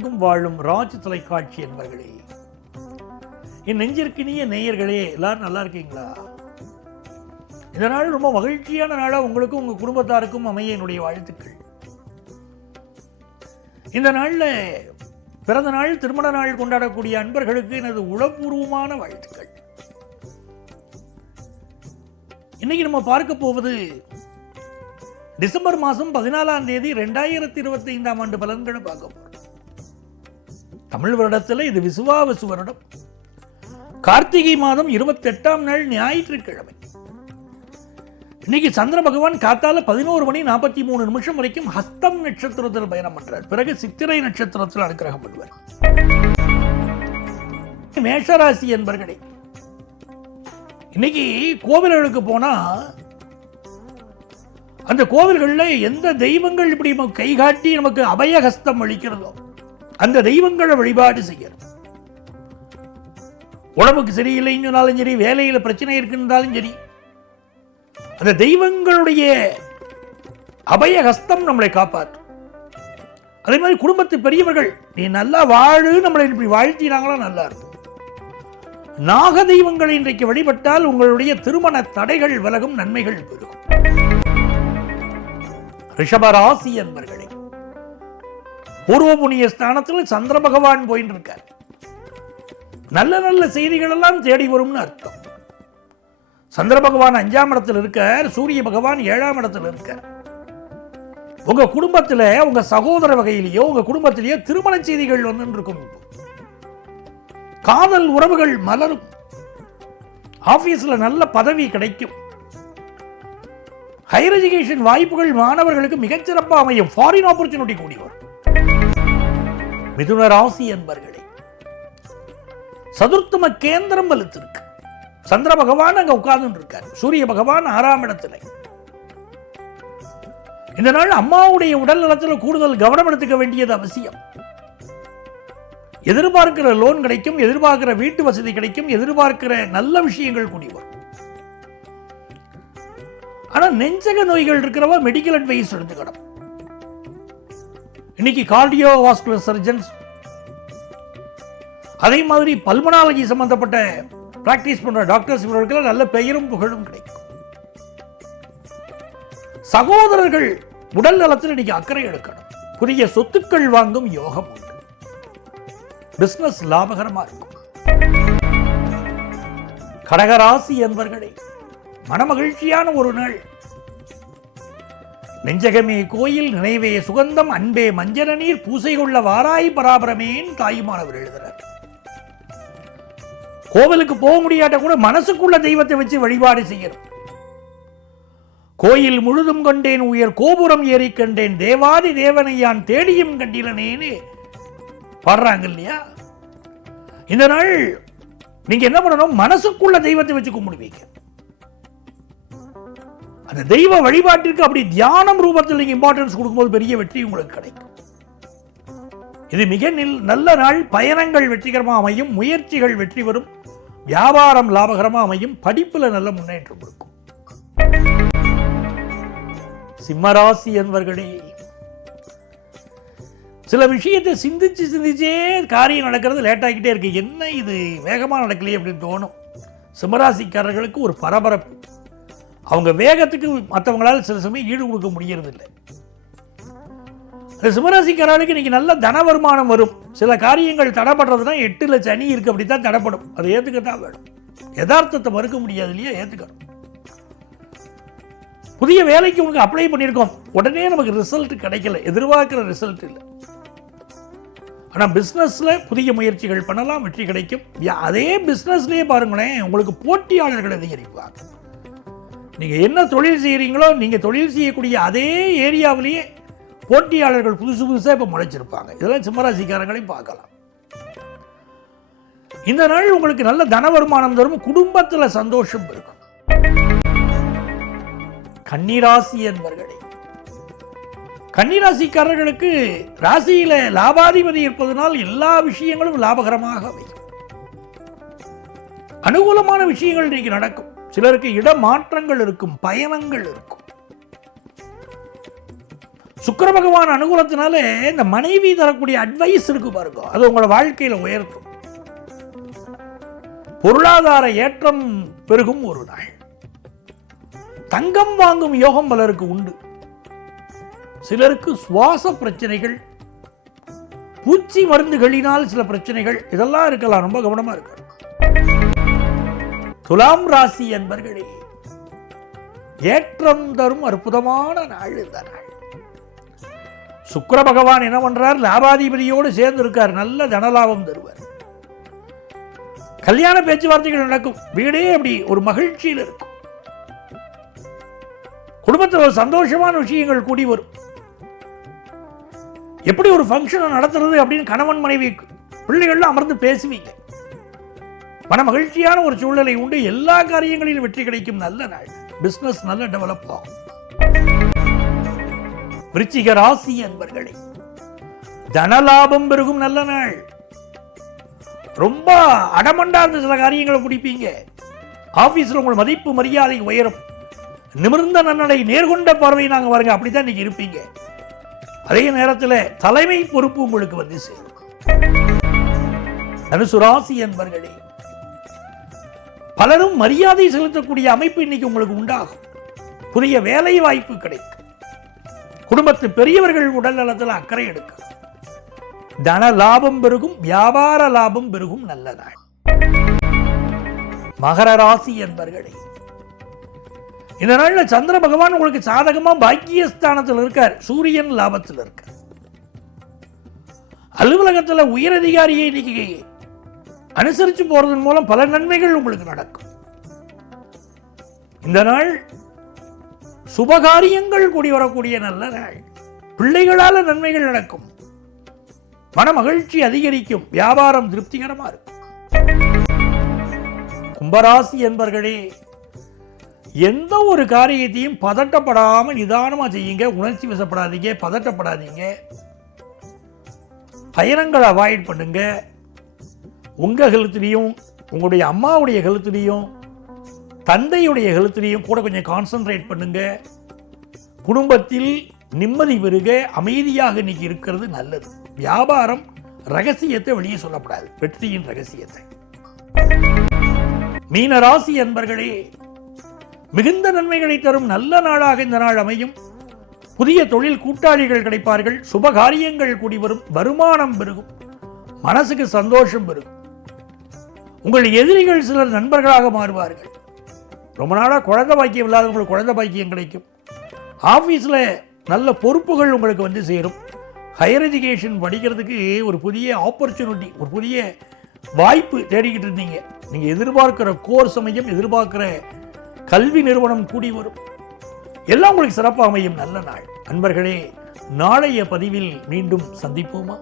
உலகெங்கும் வாழும் ராஜ் தொலைக்காட்சி என்பர்களே, என் நெஞ்சிற்கினிய நேயர்களே, எல்லாரும் நல்லா இருக்கீங்களா? இந்த நாள் ரொம்ப மகிழ்ச்சியான நாளா உங்களுக்கும் உங்க குடும்பத்தாருக்கும் அமைய என்னுடைய வாழ்த்துக்கள். இந்த நாள்ல பிறந்த நாள், திருமண நாள் கொண்டாடக்கூடிய அன்பர்களுக்கு எனது உளப்பூர்வமான வாழ்த்துக்கள். இன்னைக்கு நம்ம பார்க்க போவது டிசம்பர் மாதம் 14ஆம் தேதி 2025ஆம் ஆண்டு பலன்களை பார்க்க போறோம். தமிழ் வருடத்தில் இது விசுவாவசு வருடம். கார்த்திகை மாதம் 28ஆம் நாள் ஞாயிற்றுக்கிழமை. இன்னைக்கு சந்திர பகவான் காத்தால 11 மணி 43 நிமிஷம் வரைக்கும் ஹஸ்தம் நட்சத்திரத்தில் பயணம் பண்றார். பிறகு சித்திரை நட்சத்திரத்தில் அனுக்கிரகம் பண்ணுவார். மேஷராசி என்பர்களே, இன்னைக்கு கோவில்களுக்கு போனா அந்த கோவில்களில் எந்த தெய்வங்கள் இப்படி கைகாட்டி நமக்கு அபயஹஸ்தம் அளிக்கிறதோ அந்த தெய்வங்களை வழிபாடு செய்யணும். உடம்புக்கு சரியில்லைன்னு சொன்னாலும் சரி, வேலையில் பிரச்சனை இருக்குன்னாலும் சரி, அந்த தெய்வங்களுடைய அபயஹஸ்தம் நம்மளை காப்பாற்றும். அதே மாதிரி குடும்பத்து பெரியவர்கள் நீ நல்லா வாழு நம்மளை இப்படி வாழ்த்தினாங்களா நல்லா இருக்கும். நாக தெய்வங்களை இன்றைக்கு வழிபட்டால் உங்களுடைய திருமண தடைகள் விலகும், நன்மைகள் பெருகும். ரிஷபராசி என்பர்களே, பூர்வ புண்ணிய ஸ்தானத்தில் சந்திர பகவான் போயிட்டு இருக்கார். நல்ல நல்ல செய்திகள் எல்லாம் தேடி வரும்னு அர்த்தம். சந்திர பகவான் 5ஆம் இடத்தில் இருக்கார், சூரிய பகவான் 7ஆம் இடத்தில் இருக்கார். உங்க குடும்பத்தில் உங்க சகோதர வகையிலேயோ உங்க குடும்பத்திலேயோ திருமண செய்திகள் வந்து இருக்கும். காதல் உறவுகள் மலரும். ஆபீஸ்ல நல்ல பதவி கிடைக்கும். ஹையர் எஜுகேஷன் வாய்ப்புகள் மாணவர்களுக்கு மிகச்சிறப்பாக அமையும். ஃபாரின் ஆப்பர்ச்சுனிட்டி கூடி வரும். மிதுன ராசி என்பர்களே, சதுர்த்தம கேந்திரம் வலுத்திருக்கு. சந்திர பகவான் அங்க உட்கார்ந்து இருக்கார். சூரிய பகவான் 6ஆம் இடத்துல. இந்த நாள் அம்மாவுடைய உடல் நலத்தில் கூடுதல் கவனம் எடுத்துக்க வேண்டியது அவசியம். எதிர்பார்க்கிற லோன் கிடைக்கும், எதிர்பார்க்கிற வீட்டு வசதி கிடைக்கும், எதிர்பார்க்கிற நல்ல விஷயங்கள் கூடி வரும். ஆனா நெஞ்சக நோய்கள் இருக்கிறவ மெடிக்கல் அட்வைஸ் எடுத்துக்கணும். இன்னைக்கு கார்டியோவாஸ்குலர் சர்ஜன்ஸ், அதே மாதிரி பல்மனாலஜி சம்பந்தப்பட்ட பிராக்டிஸ் பண்ற டாக்டர்ஸ் இவர்களுக்கு நல்ல பெயரும் புகழும் கிடைக்கும். சகோதரர்கள் உடல் நலத்தில் இன்னைக்கு அக்கறை எடுக்கணும். புதிய சொத்துக்கள் வாங்கும் யோகம் உண்டு. பிசினஸ் லாபகரமா இருக்கும். கடகராசி என்பர்களே, மனமகிழ்ச்சியான ஒரு நாள். நெஞ்சகமே கோயில், நினைவே சுகந்தம், அன்பே மஞ்சன நீர், பூசை கொள்ள வாராய் பராபரமேன் தாயுமானவர் எழுதுறார். கோவிலுக்கு போக முடியாட்ட கூட மனசுக்குள்ள தெய்வத்தை வச்சு வழிபாடு செய்யணும். கோயில் முழுதும் கண்டேன், உயர் கோபுரம் ஏறி கண்டேன், தேவாதி தேவனை யான் தேடியும் கண்டிலனேன்னு பாடுறாங்க இல்லையா? இந்த நாள் நீங்க என்ன பண்ணணும், மனசுக்குள்ள தெய்வத்தை வச்சு கும்பிடுவீங்க. அந்த தெய்வ வழிபாட்டிற்கு அப்படி தியானம் ரூபத்தில் நீங்க இம்பார்ட்டன்ஸ் கொடுக்கும்போது பெரிய வெற்றி உங்களுக்கு கிடைக்கும். இது மிக நல்ல நாள். பயணங்கள் வெற்றிகரமாக அமையும், முயற்சிகள் வெற்றி வரும், வியாபாரம் லாபகரமாக அமையும், படிப்புல நல்ல முன்னேற்றம் இருக்கும். சிம்மராசி என்பர்களே, சில விஷயத்தை சிந்திச்சே காரியம் நடக்கிறது லேட் ஆகிட்டே இருக்கு. என்ன இது வேகமாக நடக்கலையே அப்படின்னு தோணும். சிம்மராசிக்காரர்களுக்கு ஒரு பரபரப்பு. அவங்க வேகத்துக்கு மற்றவங்களால் சில சமயம் ஈடு கொடுக்க முடியறதில்லை. சிம்மராசிக்காரர்களுக்கு இன்னைக்கு நல்ல தன வருமானம் வரும். சில காரியங்கள் தடைப்படுறதுனா 8ல் சனி இருக்கு, அப்படித்தான் தடைப்படும். அதை ஏற்றுக்கத்தான் வேணும். யதார்த்தத்தை மறுக்க முடியாது இல்லையா? ஏற்றுக்கணும். புதிய வேலைக்கு உங்களுக்கு அப்ளை பண்ணியிருக்கோம், உடனே நமக்கு ரிசல்ட் கிடைக்கல, எதிர்பார்க்கிற ரிசல்ட் இல்லை. ஆனால் பிஸ்னஸில் புதிய முயற்சிகள் பண்ணலாம், வெற்றி கிடைக்கும். அதே பிஸ்னஸ்லேயே பாருங்களேன், உங்களுக்கு போட்டியாளர்கள் அதிகரிப்பாங்க. நீங்கள் என்ன தொழில் செய்கிறீங்களோ, நீங்கள் தொழில் செய்யக்கூடிய அதே ஏரியாவிலேயே போட்டியாளர்கள் புதுசாக இப்போ முளைச்சிருப்பாங்க. இதெல்லாம் சிம்மராசிக்காரங்களையும் பார்க்கலாம். இந்த நாள் உங்களுக்கு நல்ல தன வருமானம் தரும், குடும்பத்தில் சந்தோஷம் இருக்கும். கன்னிராசி என்பர்களே, கன்னிராசிக்காரர்களுக்கு ராசியில லாபாதிபதி இருப்பதனால் எல்லா விஷயங்களும் லாபகரமாக அமையும். அனுகூலமான விஷயங்கள் இன்னைக்கு நடக்கும். சிலருக்கு இடமாற்றங்கள் இருக்கும், பயணங்கள் இருக்கும். சுக்கிர பகவான் அனுகூலத்தினால இந்த மனைவி தரக்கூடிய அட்வைஸ் இருக்கு பாருங்க, அது உங்களோட வாழ்க்கையில உயர்த்தும். பொருளாதார ஏற்றம் பெருகும் ஒரு நாள். தங்கம் வாங்கும் யோகம் பலருக்கு உண்டு. சிலருக்கு சுவாச பிரச்சனைகள், பூச்சி மருந்துகளினால் சில பிரச்சனைகள் இதெல்லாம் இருக்கலாம். ரொம்ப கவனமா இருக்க. துலாம் ராசி என்பர்களே, ஏற்றம் தரும் அற்புதமான நாள் இந்த நாள். சுக்கிர பகவான் என்ன பண்றார், லாபாதிபதியோடு சேர்ந்து இருக்கார், நல்ல தனலாபம் தருவார். கல்யாண பேச்சுவார்த்தைகள் நடக்கும், வீடே அப்படி ஒரு மகிழ்ச்சியில் இருக்கும். குடும்பத்தில் ஒரு சந்தோஷமான விஷயங்கள் கூடி வரும். எப்படி ஒரு ஃபங்க்ஷன் நடத்துறது அப்படின்னு கணவன் மனைவி பிள்ளைகள் அமர்ந்து பேசுவீங்க. மன மகிழ்ச்சியான ஒரு சூழ்நிலை உண்டு. எல்லா காரியங்களிலும் வெற்றி கிடைக்கும். நல்ல நாள். பிசினஸ் நல்ல டெவலப் ஆகும். விருச்சிக ராசி என்பர்களே, தனலாபம் பெருகும் நல்ல நாள். ரொம்ப அடமண்டார்ந்த சில காரியங்களை பிடிப்பீங்க. ஆபீஸ்ல உங்கள் மதிப்பு மரியாதை உயரும். நிமிர்ந்த நன்னடை, நேர்கொண்ட பார்வை நாங்க பாருங்க, அப்படித்தான் இன்னைக்கு இருப்பீங்க. அதே நேரத்தில் தலைமை பொறுப்பு உங்களுக்கு வந்து சேரும். தனுசு ராசி என்பர்களே, பலரும் மரியாதை செலுத்தக்கூடிய அமைப்பு இன்னைக்கு உங்களுக்கு உண்டாகும். புதிய வேலை வாய்ப்பு கிடைக்கும். குடும்பத்து பெரியவர்கள் உடல் நலத்தில் அக்கறை எடுக்க. தன லாபம் பெருகும், வியாபார லாபம் பெருகும். நல்ல நாள். மகர ராசி என்பர்களே, இந்த நாள்ல சந்திர பகவான் உங்களுக்கு சாதகமா பாக்கியஸ்தானத்தில் இருக்கார். சூரியன் லாபத்தில் இருக்கார். அலுவலகத்தில் உயரதிகாரியை இன்னைக்கு அனுசரித்து போறதன் மூலம் பல நன்மைகள் உங்களுக்கு நடக்கும். இந்த நாள் சுபகாரியங்கள் கூடி வரக்கூடிய நல்ல நாள். பிள்ளைகளால நன்மைகள் நடக்கும். மன மகிழ்ச்சி அதிகரிக்கும். வியாபாரம் திருப்திகரமா இருக்கும். கும்பராசி என்பர்களே, எந்த ஒரு காரியத்தையும் பதட்டப்படாம நிதானமா செய்யுங்க. உணர்ச்சி வசப்படாதீங்க, பதட்டப்படாதீங்க. பயணங்களை அவாய்ட் பண்ணுங்க. உங்க ஹெல்த்லையும், உங்களுடைய அம்மாவுடைய ஹெல்த்லையும், தந்தையுடைய ஹெல்த்லையும் கூட கொஞ்சம் கான்சென்ட்ரேட் பண்ணுங்க. குடும்பத்தில் நிம்மதி பெருக அமைதியாக இன்னைக்கு இருக்கிறது நல்லது. வியாபாரம் ரகசியத்தை வெளியே சொல்லப்படாது. வெற்றியின் ரகசியத்தை. மீன ராசி என்பர்களே, மிகுந்த நன்மைகளை தரும் நல்ல நாளாக இந்த நாள் அமையும். புதிய தொழில் கூட்டாளிகள் கிடைப்பார்கள். சுபகாரியங்கள் கூடி வரும். வருமானம் பெருகும். மனசுக்கு சந்தோஷம் பெருகும். உங்கள் எதிரிகள் சிலர் நண்பர்களாக மாறுவார்கள். ரொம்ப நாளாக குழந்தை பாக்கியம் இல்லாதவங்களுக்கு குழந்தை பாக்கியம் கிடைக்கும். ஆஃபீஸில் நல்ல பொறுப்புகள் உங்களுக்கு வந்து சேரும். ஹையர் எஜுகேஷன் படிக்கிறதுக்கு ஒரு புதிய ஆப்பர்ச்சுனிட்டி, ஒரு புதிய வாய்ப்பு தேடிக்கிட்டு இருந்தீங்க. நீங்கள் எதிர்பார்க்கிற கோர்ஸ் அமையும். எதிர்பார்க்கிற கல்வி நிறுவனம் கூடி வரும். எல்லாம் உங்களுக்கு சிறப்பாக அமையும். நல்ல நாள். அன்பர்களே, நாளைய பதிவில் மீண்டும் சந்திப்போமா?